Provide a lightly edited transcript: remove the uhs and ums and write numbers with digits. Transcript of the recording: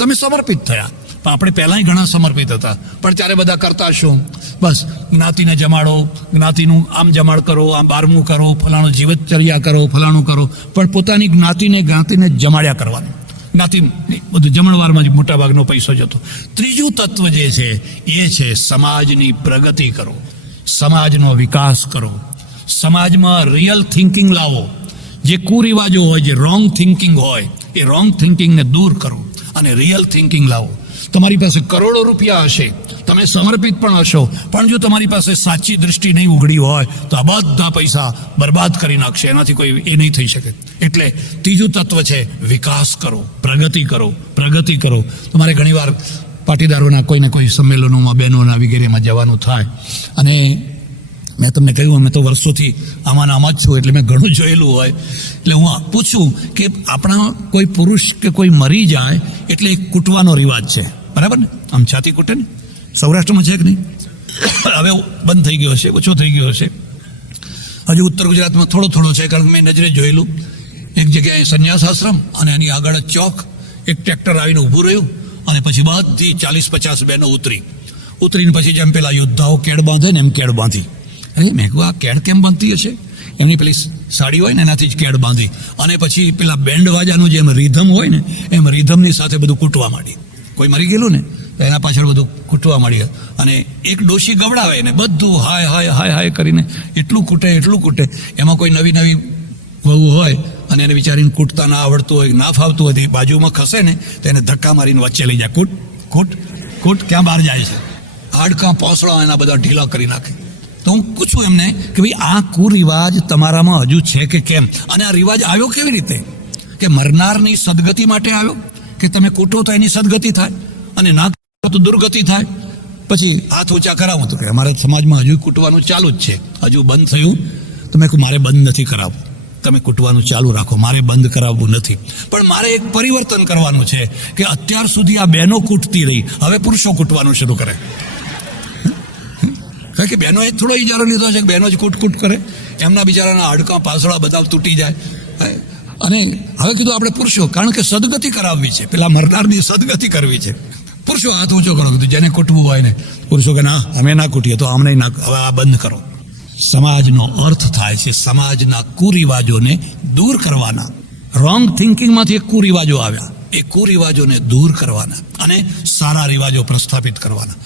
તમે સમર્પિત થયા. પણ આપણે પહેલાંય ઘણા સમર્પિત હતા, પણ ત્યારે બધા કરતા શું, બસ જ્ઞાતિને જમાડો, જ્ઞાતિનું આમ જમાડ કરો, આમ 12મું કરો, ફલાણું જીવનચર્યા કરો, ફલાણું કરો, પણ પોતાની જ્ઞાતિને જમાડ્યા કરવાનું. જ્ઞાતિ બધું જમણવારમાં જ મોટાભાગનો પૈસો જતો. ત્રીજું તત્વ જે છે એ છે સમાજની પ્રગતિ કરો, સમાજનો વિકાસ કરો, સમાજમાં રિયલ થિંકિંગ લાવો. જે કુરિવાજો હોય, જે રોંગ થિંકિંગ હોય, એ રોંગ થિંકિંગને દૂર કરો અને રિયલ થિંકિંગ લાવો. તમારી પાસે કરોડો રૂપિયા હશે, તમે સમર્પિત પણ હશો, પણ જો તમારી પાસે સાચી દૃષ્ટિ નહીં ઉઘડી હોય તો આ બધા પૈસા બરબાદ કરી નાખશે. એનાથી કોઈ એ નહીં થઈ શકે. એટલે ત્રીજું તત્વ છે વિકાસ કરો, પ્રગતિ કરો, પ્રગતિ કરો. તમારે ઘણીવાર પાટીદારોના કોઈને કોઈ સંમેલનોમાં, બહેનોના વગેરેમાં જવાનું થાય, અને મેં તમને કહ્યું અમે તો વર્ષોથી આમાં જ છું, એટલે મેં ઘણું જોયેલું હોય. એટલે હું પૂછું કે આપણા કોઈ પુરુષ કે કોઈ મરી જાય એટલે એક કૂટવાનો રિવાજ છે, બરાબર ને? આમ છાતી કૂટે ને, સૌરાષ્ટ્રમાં છે કે નહીં? હવે બંધ થઈ ગયો હશે, ઓછો થઈ ગયો હશે. હજુ ઉત્તર ગુજરાતમાં થોડો થોડો છે, કારણ કે મેં નજરે જોયેલું. એક જગ્યાએ સંન્યાસ આશ્રમ અને એની આગળ ચોક, એક ટ્રેક્ટર આવીને ઊભું રહ્યું, અને પછી બધી 40-50 બહેનો ઉતરીને પછી જેમ પેલા યોદ્ધાઓ કેડ બાંધે ને એમ કેડ બાંધી. અરે મેં કહું આ કેડ કેમ બાંધતી હશે? એમની પેલી સાડી હોય ને એનાથી જ કેડ બાંધી, અને પછી પેલા બેન્ડ વાજાનું જેમ રીધમ હોય ને એમ રીધમની સાથે બધું કૂટવા માંડી. કોઈ મરી ગયેલું ને તો એના પાછળ બધું કૂટવા માંડી, અને એક ડોશી ગવડાવે ને બધું હાય હાય હાય હાય કરીને એટલું કૂટે. એમાં કોઈ નવી વહુ હોય અને એને વિચારીને કૂટતા ના આવડતું હોય, ના ફાવતું હોય, તો એ બાજુમાં ખસે ને તો એને ધક્કા મારીને વચ્ચે લઈ જાય. કૂટ ક્યાં બહાર જાય છે, હાડકાં પોસળા એના બધા ઢીલા કરી નાખે. તો હું પૂછું એમને કે ભાઈ આ કુરિવાજ તમારામાં હજુ છે કે કેમ? અને આ રિવાજ આવ્યો કેવી રીતે? કે મરનારની સદગતિ માટે આવ્યો, કે તમે કૂટો તો એની સદગતિ થાય અને ના કૂટો તો દુર્ગતિ થાય. પછી હાથ ઊંચા કરાવું તો કે અમારા સમાજમાં હજુ કૂટવાનું ચાલુ જ છે, હજુ બંધ થયું? તો મેં કહ્યું મારે બંધ નથી કરાવવું, તમે કૂટવાનું ચાલુ રાખો, મારે બંધ કરાવવું નથી. પણ મારે એક પરિવર્તન કરવાનું છે કે અત્યાર સુધી આ બહેનો કૂટતી રહી, હવે પુરુષો કૂટવાનું શરૂ કરે. કારણ કે બહેનોએ થોડો ઇજારો લીધો છે કે બહેનો જ કૂટ કરે, એમના બિચારાના હાડકાં પાસળા બધા તૂટી જાય. અને હવે કીધું આપણે પુરુષો, કારણ કે સદગતિ કરાવવી છે, પેલા મરનારની સદગતિ કરવી છે. પુરુષો હાથ ઊંચો કરો, કીધું જેને કૂટવું હોય ને. પુરુષો કે ના અમે ના કૂટીએ, તો અમને ના, હવે આ બંધ કરો. સમાજનો અર્થ થાય છે સમાજના કુરિવાજોને દૂર કરવાના. રોંગ થિંકિંગમાંથી એક કુરિવાજો આવ્યા, એ કુરિવાજોને દૂર કરવાના અને સારા રિવાજો પ્રસ્થાપિત કરવાના.